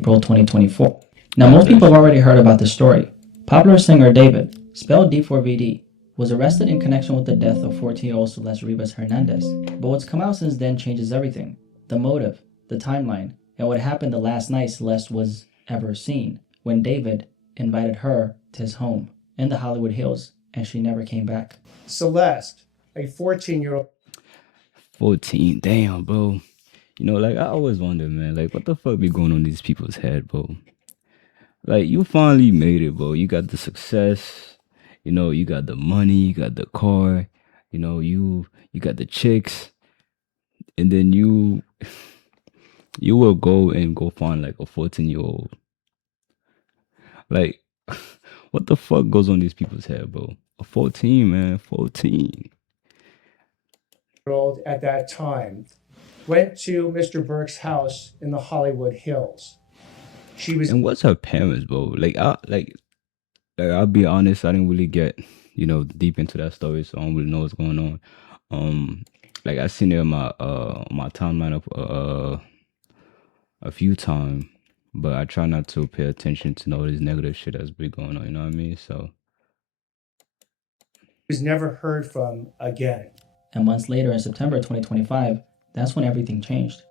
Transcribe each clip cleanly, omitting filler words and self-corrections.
April 2024. Now, most people have already heard about this story. Popular singer David, spelled D4VD, was arrested in connection with the death of 14-year-old Celeste Rivas Hernandez. But what's come out since then changes everything. The motive, the timeline, and what happened the last night Celeste was ever seen, when David invited her to his home in the Hollywood Hills, and she never came back. Celeste, a 14-year-old. 14, damn, bro. You know, like, I always wonder, man, like, what the fuck be going on in these people's head, bro? Like, you finally made it, bro. You got the success, you know, you got the money, you got the car, you know, you got the chicks, and then you will go find like a 14-year-old. Like, what the fuck goes on these people's head, bro? A 14, man, 14. At that time went to Mr. Burke's house in the Hollywood Hills. She was. And what's her parents, bro? Like, I'll be honest, I didn't really get, you know, deep into that story, so I don't really know what's going on. Like, I seen it on my timeline of a few times, but I try not to pay attention to all this negative shit that's been going on. You know what I mean? So Was never heard from again. And months later, in September 2025, that's when everything changed.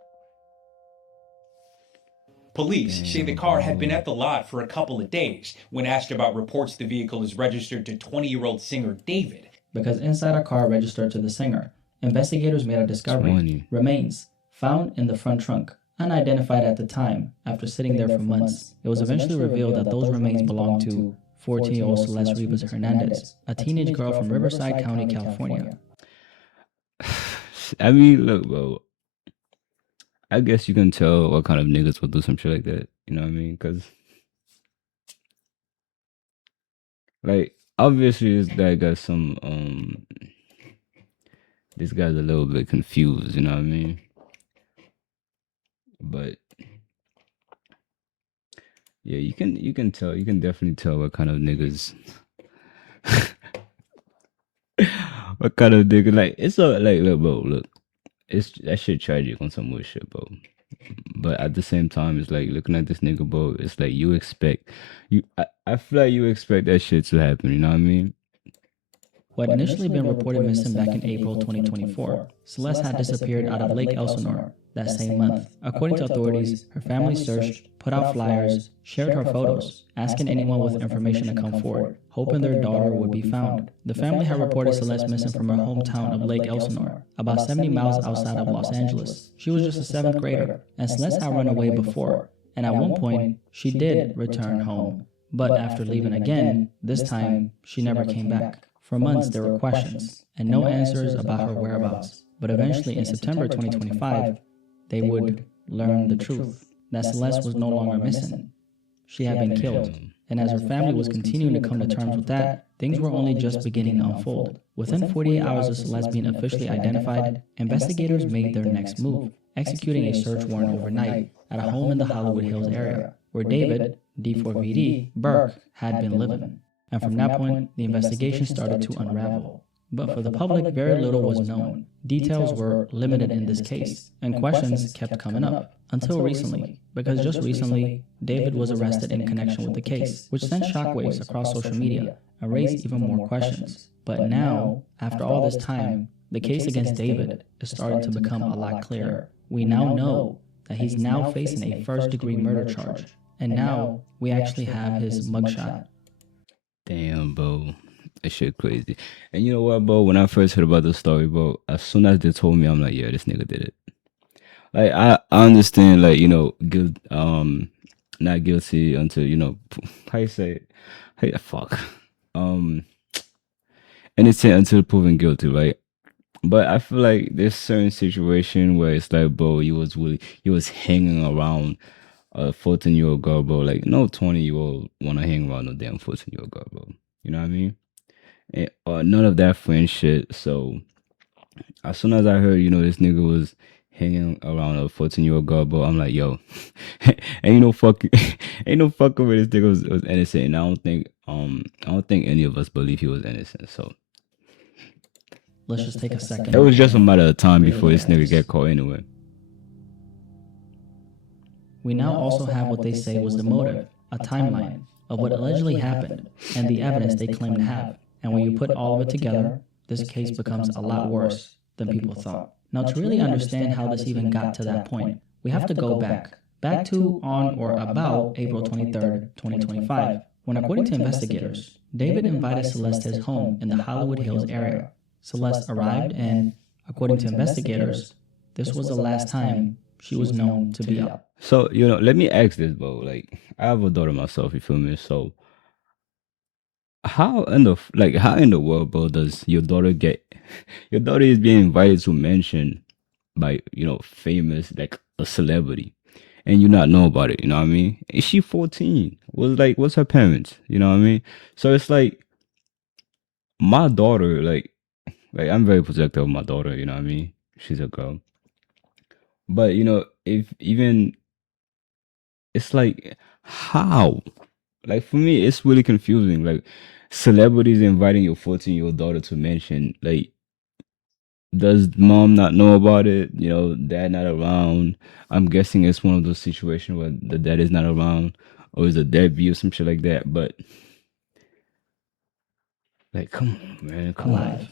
Police say the car had been at the lot for a couple of days. When asked about reports the vehicle is registered to 20-year-old singer David. Because inside a car registered to the singer, investigators made a discovery. 20. Remains found in the front trunk, unidentified at the time. After sitting there for months, it was eventually revealed that those remains belonged to 14-year-old Celeste Rivas Hernandez, a teenage girl from Riverside County, California. I mean, look, bro. I guess you can tell what kind of niggas will do some shit like that. You know what I mean? Because, like, obviously this guy got some, this guy's a little bit confused, you know what I mean? But, yeah, you can definitely tell what kind of niggas, what kind of nigga, like, it's like, look, bro, look. It's that shit tragic on some weird shit, bro. But at the same time, it's like looking at this nigga, bro. It's like I feel like you expect that shit to happen. You know what I mean? Who had initially been reported missing back in April 2024, Celeste had disappeared out of Lake Elsinore that same month. According to authorities, her family searched, put out flyers, shared her photos, asking anyone with information to come forward, hoping their daughter would be found. The family had reported Celeste missing from her hometown of Lake Elsinore, about 70 miles outside of Los Angeles. She was just a 7th grader, and Celeste had run away before, and at one point, she did return home. But after leaving again, this time, she never came back. For months, there were questions, and no answers about her whereabouts. But eventually, in September 2025, they would learn the truth, that Celeste was no longer missing. She had been killed, and as her family was continuing to come to terms with that, things were only just beginning to unfold. Within 48 hours of Celeste being officially identified, investigators made their next move, executing a search warrant overnight at a home in the Hollywood Hills area, where David, D4VD, Burke, had been living. And from that point, the investigation started to unravel. But for the public, very little was known. Details were limited in this case, and questions kept coming up. Until recently, because just recently, David was arrested in connection with the case, which sent shockwaves across social media and raised even more questions. But now, after all this time, the case against David is starting to become a lot clearer. We now know that he's now facing a first-degree murder charge, and now we actually have his mugshot. Damn, bro. That shit crazy. And you know what, bro? When I first heard about the story, bro, as soon as they told me, I'm like, yeah, this nigga did it. Like, I understand, like, you know, not guilty until, you know, how you say it? Hey, fuck. Innocent until proven guilty, right? But I feel like there's certain situation where it's like, bro, you was hanging around a 14-year-old girl, bro. Like, no 20-year-old wanna hang around no damn 14-year-old girl, bro. You know what I mean? And, none of that friend shit. So as soon as I heard, you know, this nigga was hanging around a 14-year-old girl, bro, I'm like, yo, ain't no fucking way this nigga was innocent. And I don't think any of us believe he was innocent. So Let's just take a second. it was just a matter of time before this nigga get caught anyway. we now also have what they say was the motive, a timeline of what allegedly happened, and the evidence they claim to have. And when you put all of it together, this case becomes a lot worse than people thought. Now, to really understand how this even got to that point, we have to go back to on or about April 23rd, 2025, when, according to investigators, David invited Celeste to his home in the Hollywood Hills area. Celeste arrived, and according to investigators, this was the last time she was known to be out. So, let me ask this, bro. Like, I have a daughter myself, you feel me? So, how in the world, bro, does your daughter is being invited to mention by, famous, like a celebrity, and you not know about it, you know what I mean? Is she 14? What's her parents? You know what I mean? So it's like my daughter, like I'm very protective of my daughter, you know what I mean? She's a girl. But if even it's like how? Like for me, it's really confusing. Like celebrities inviting your 14-year-old daughter to mention, like, does mom not know about it? Dad not around. I'm guessing it's one of those situations where the dad is not around, or is a deadbeat or some shit like that. But like, come on, man, come alive. on.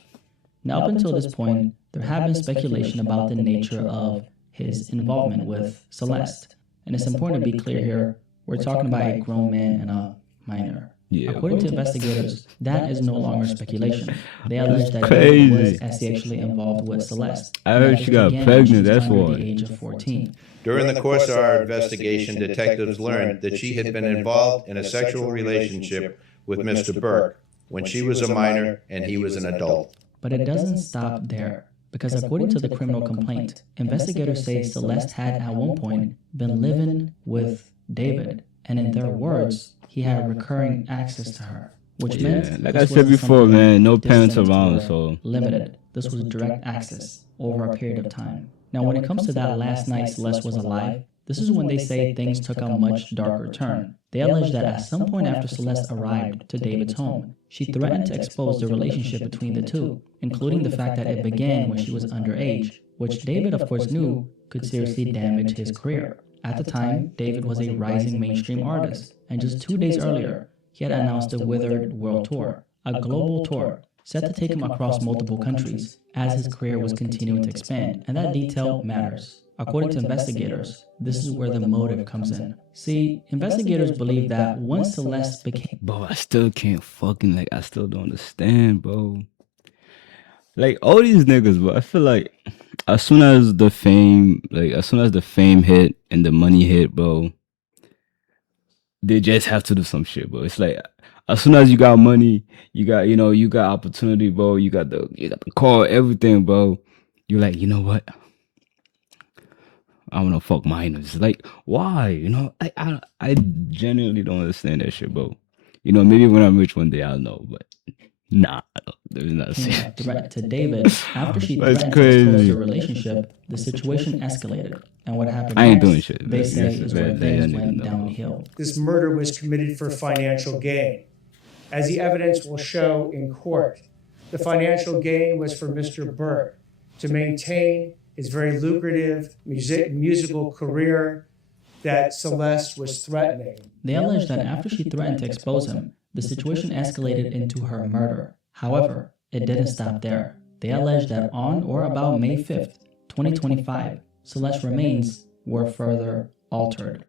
Now, up until this point, there have been speculation about the nature of his involvement with Celeste. And it's important to be clear here, we're talking about a grown man and a minor. Yeah. According to investigators, that is no longer speculation. They allege that crazy. David was sexually involved with Celeste. I heard she got pregnant, that's under why. the age of 14. During the course of our investigation, detectives learned that she had been involved in a sexual relationship with Mr. Burke when she was a minor and he was an adult. But it doesn't stop there, because according to the criminal complaint, investigators say Celeste had at one point been living with David, and in their words, he had recurring access to her, which meant, like I said before, man, no parents around, so limited. This was direct access over a period of time. Now, when it comes to that last night Celeste was alive, this is when they say things took a much darker turn. They allege that at some point after Celeste arrived to David's home, she threatened to expose the relationship between the two, including the fact that it began when she was underage, which David of course knew could seriously damage his career. At the time, David was a rising mainstream artist, and just 2 days earlier, he had announced the Withered World Tour, a global tour set to take him across multiple countries as his career was continuing to expand, and that detail matters. According to investigators, this is where the motive comes in. See, investigators believe that once Celeste became... Bro, I still can't I still don't understand, bro. Like, all these niggas, bro, I feel like as soon as the fame hit and the money hit, bro, they just have to do some shit, bro. It's like, as soon as you got money, you got opportunity, bro. You got the car, everything, bro. You're like, you know what? I wanna fuck minors. Like, why? I genuinely don't understand that shit, bro. Maybe when I'm rich one day I'll know, but nah, there's not. Threat to David after she That's threatened crazy. to expose the relationship. The situation escalated, and what happened? I ain't next, doing shit. They say Yes, is where they things don't even went know. downhill. This murder was committed for financial gain. As the evidence will show in court, the financial gain was for Mr. Burke to maintain his very lucrative musical career that Celeste was threatening. They allege that after she threatened to expose him, the situation escalated into her murder. However, it didn't stop there. They allege that on or about May 5th, 2025, Celeste's remains were further altered.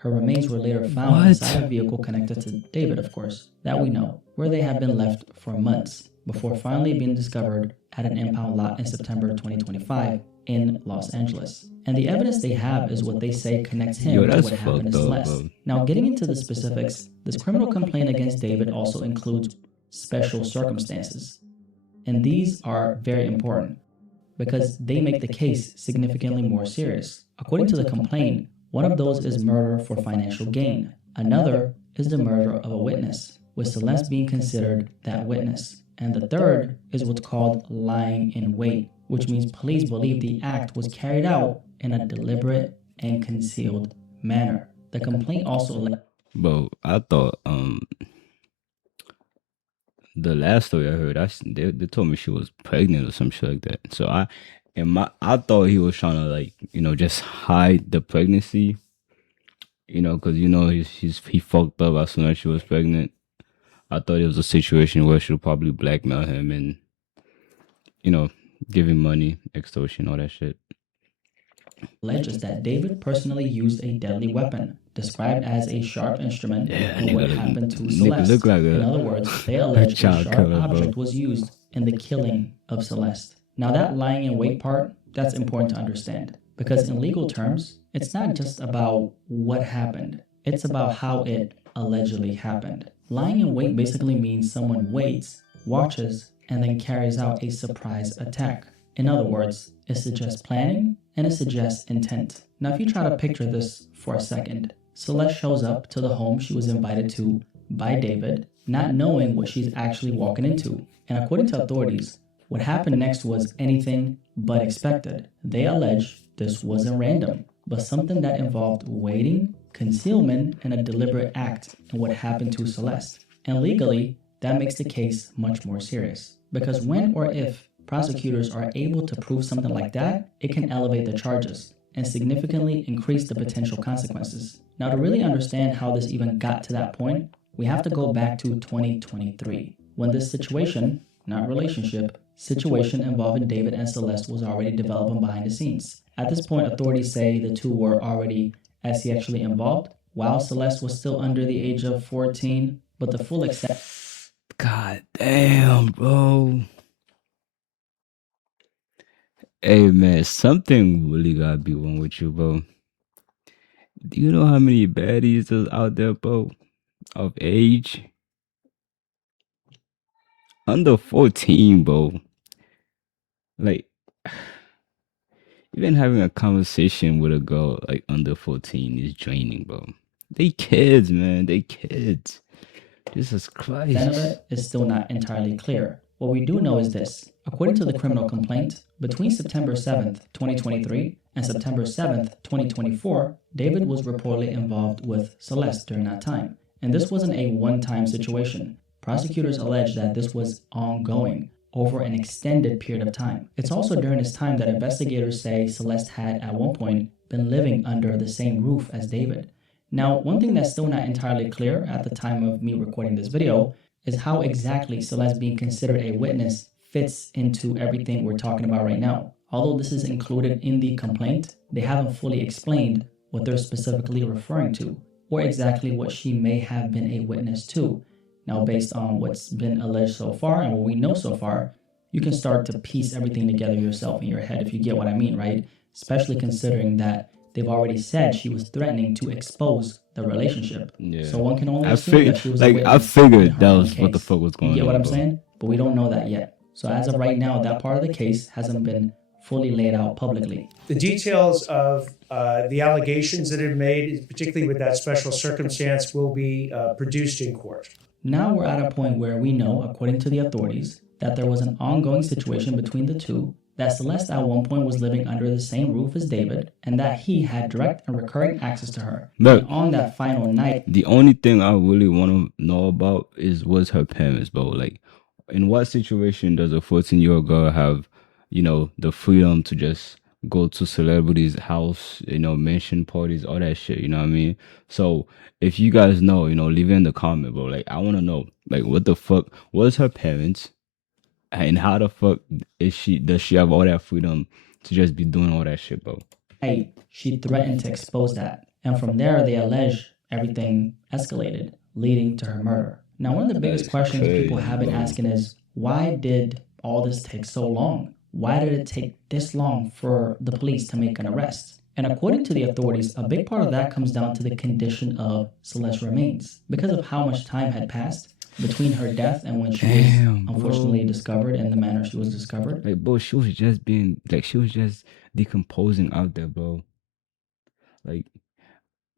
Her remains were later found inside a vehicle connected to David, of course, that we know, where they had been left for months, before finally being discovered at an impound lot in September 2025 in Los Angeles. And the evidence they have is what they say connects him to what happened to Celeste. Now, getting into the specifics, this criminal complaint against David also includes special circumstances. And these are very important because they make the case significantly more serious. According to the complaint, one of those is murder for financial gain. Another is the murder of a witness, with Celeste being considered that witness. And the third is what's called lying in wait, which means police believe the act was carried out in a deliberate and concealed manner. The complaint also... Bro, I thought the last story I heard, they told me she was pregnant or some shit like that. So I thought he was trying to just hide the pregnancy Because he fucked up as soon as she was pregnant. I thought it was a situation where she'll probably blackmail him and you know give him money, extortion, all that shit. Alleges that David personally used a deadly weapon, described as a sharp instrument, Yeah, for what nigga, happened to nigga Celeste. look like In a other words, they allege a child sharp killer, bro. object was used in the killing of Celeste. Now that lying in wait part, that's important to understand. Because in legal terms, it's not just about what happened, it's about how it allegedly happened. Lying in wait basically means someone waits, watches, and then carries out a surprise attack. In other words, it suggests planning and it suggests intent. Now, if you try to picture this for a second, Celeste shows up to the home she was invited to by David, not knowing what she's actually walking into. And according to authorities, what happened next was anything but expected. They allege this wasn't random, but something that involved waiting, concealment, and a deliberate act in what happened to Celeste. And legally, that makes the case much more serious. Because when or if prosecutors are able to prove something like that, it can elevate the charges and significantly increase the potential consequences. Now, to really understand how this even got to that point, we have to go back to 2023, when this situation, not relationship, situation involving David and Celeste was already developing behind the scenes. At this point, authorities say the two were already sexually involved, while Celeste was still under the age of 14, but the full extent... God damn, bro. Hey man, something really gotta be wrong with you, bro. Do you know how many baddies is out there, bro? Of age? Under 14, bro. Like, even having a conversation with a girl like under 14 is draining, bro. They kids, man. They kids. Jesus Christ. The end of it is still not entirely clear. What we do know is this. According to the criminal complaint, between September 7th, 2023 and September 7th, 2024, David was reportedly involved with Celeste during that time. And this wasn't a one-time situation. Prosecutors allege that this was ongoing over an extended period of time. It's also during this time that investigators say Celeste had, at one point, been living under the same roof as David. Now, one thing that's still not entirely clear at the time of me recording this video is how exactly Celeste being considered a witness fits into everything we're talking about right now. Although this is included in the complaint, they haven't fully explained what they're specifically referring to, or exactly what she may have been a witness to. Now, based on what's been alleged so far and what we know so far, you can start to piece everything together yourself in your head, if you get what I mean, right? Especially considering that they've already said she was threatening to expose the relationship. Yeah. So one can only assume that she was a witness. I figured in her that own was what the case. fuck was going on. You get what I'm bro. saying? But we don't know that yet. So as of right now, that part of the case hasn't been fully laid out publicly. The details of the allegations that are made, particularly with that special circumstance, will be produced in court. Now we're at a point where we know, according to the authorities, that there was an ongoing situation between the two, that Celeste at one point was living under the same roof as David, and that he had direct and recurring access to her. Look, And on that final night, the only thing I really want to know about was her parents, bro. Like, in what situation does a 14-year-old girl have, the freedom to just go to celebrities' house, mansion parties, all that shit, you know what I mean? So if you guys know, leave it in the comment, bro. Like, I want to know, like, what the fuck was her parents, and how the fuck does she have all that freedom to just be doing all that shit, bro? she threatened to expose that. And from there, they allege everything escalated, leading to her murder. Now, one of the biggest questions people have been asking is, why did all this take so long? Why did it take this long for the police to make an arrest? And according to the authorities, a big part of that comes down to the condition of Celeste's remains. Because of how much time had passed between her death and when she was unfortunately discovered in the manner she was discovered. Like, bro, she was just decomposing out there, bro. Like,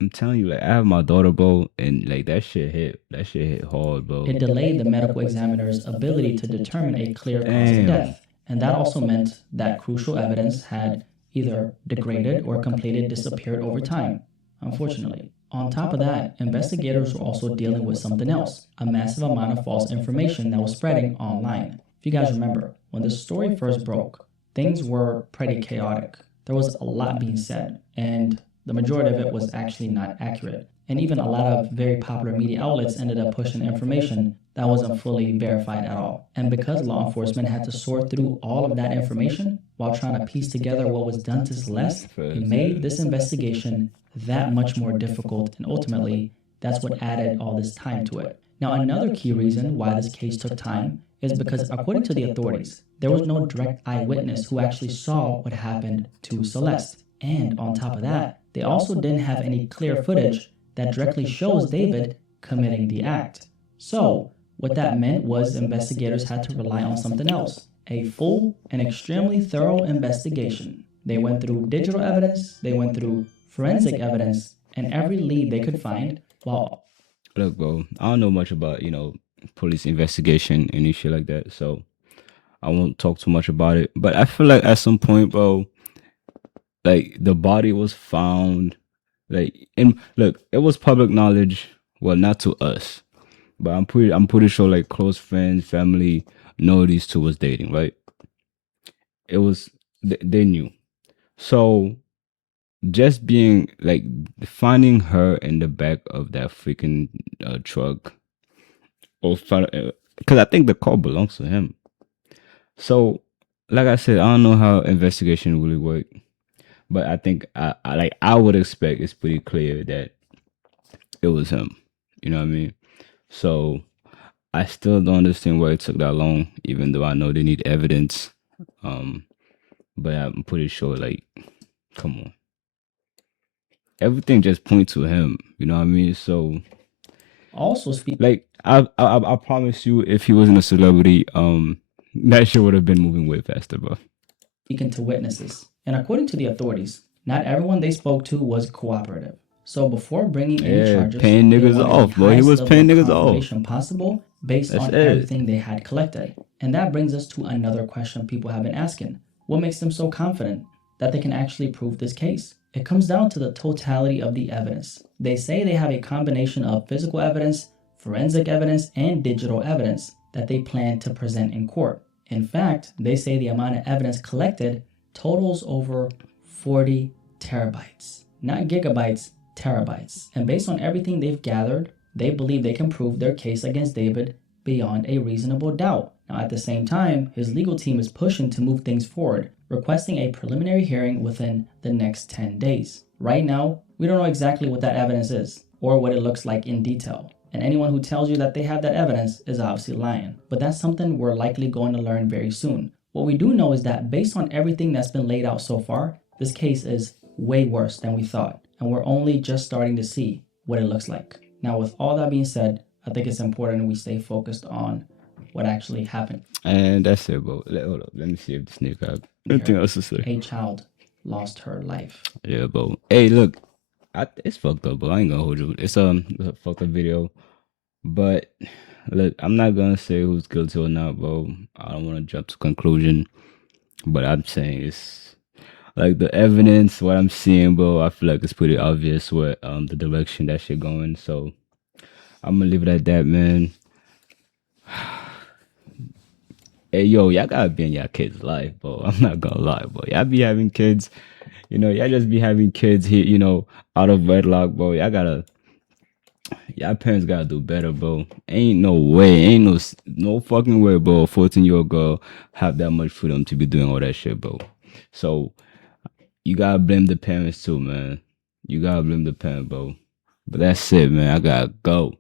I'm telling you, like, I have my daughter, bro, and like that shit hit hard, bro. It delayed the medical examiner's ability to determine a clear cause of death. And that also meant that crucial evidence had either degraded or completely disappeared over time, unfortunately. On top of that, investigators were also dealing with something else, a massive amount of false information that was spreading online. If you guys remember, when the story first broke, things were pretty chaotic. There was a lot being said, and the majority of it was actually not accurate. And even a lot of very popular media outlets ended up pushing information that wasn't fully verified at all. And because law enforcement had to sort through all of that information while trying to piece together what was done to Celeste, it made this investigation that much more difficult, and ultimately, that's what added all this time to it. Now, another key reason why this case took time is because, according to the authorities, there was no direct eyewitness who actually saw what happened to Celeste. And on top of that, they also didn't have any clear footage that directly shows David committing the act. So, what that meant was investigators had to rely on something else, a full and extremely thorough investigation. They went through digital evidence, they went through forensic evidence, and every lead they could find while... Look, bro, I don't know much about, police investigation and shit like that, so I won't talk too much about it. But I feel like at some point, bro, like the body was found, and look, it was public knowledge. Well, not to us, but I'm pretty sure like close friends, family know these two was dating, right? It was they knew. So just being like finding her in the back of that freaking truck, or because I think the car belongs to him. So, like I said, I don't know how investigation really work, but I think I would expect it's pretty clear that it was him. You know what I mean? So I still don't understand why it took that long, even though I know they need evidence. But I'm pretty sure, like, come on, everything just points to him. You know what I mean? So, also speak like, I promise you, if he wasn't a celebrity, that shit would have been moving way faster, bro. speaking to witnesses. And according to the authorities, not everyone they spoke to was cooperative. So before bringing any charges, paying they niggas wanted off, the boy. He highest was level paying of niggas off. confirmation possible based That's on it. everything they had collected. And that brings us to another question people have been asking. What makes them so confident that they can actually prove this case? It comes down to the totality of the evidence. They say they have a combination of physical evidence, forensic evidence, and digital evidence that they plan to present in court. In fact, they say the amount of evidence collected totals over 40 terabytes. Not gigabytes, terabytes. And based on everything they've gathered, they believe they can prove their case against David beyond a reasonable doubt. Now, at the same time, his legal team is pushing to move things forward, requesting a preliminary hearing within the next 10 days. Right now, we don't know exactly what that evidence is or what it looks like in detail. And anyone who tells you that they have that evidence is obviously lying. But that's something we're likely going to learn very soon. What we do know is that based on everything that's been laid out so far, this case is way worse than we thought. And we're only just starting to see what it looks like. Now, with all that being said, I think it's important we stay focused on what actually happened. And that's it, bro. Hold up. Let me see if this nigga got anything else to say. A child lost her life. Yeah, bro. Hey, look, it's fucked up, bro. I ain't gonna hold you. It's a fucked up video, but look, I'm not gonna say who's guilty or not, bro. I don't want to jump to conclusion, but I'm saying it's like the evidence, what I'm seeing, bro. I feel like it's pretty obvious what the direction that shit going. So I'm gonna leave it at that, man. Hey, yo, y'all gotta be in y'all kids' life, bro. I'm not gonna lie, bro. Y'all be having kids, y'all just be having kids here, out of wedlock, bro. Y'all parents gotta do better, bro. Ain't no way, ain't no fucking way, bro. A 14-year-old girl have that much freedom to be doing all that shit, bro. So you gotta blame the parents too, man. You gotta blame the parent, bro. But that's it, man. I gotta go.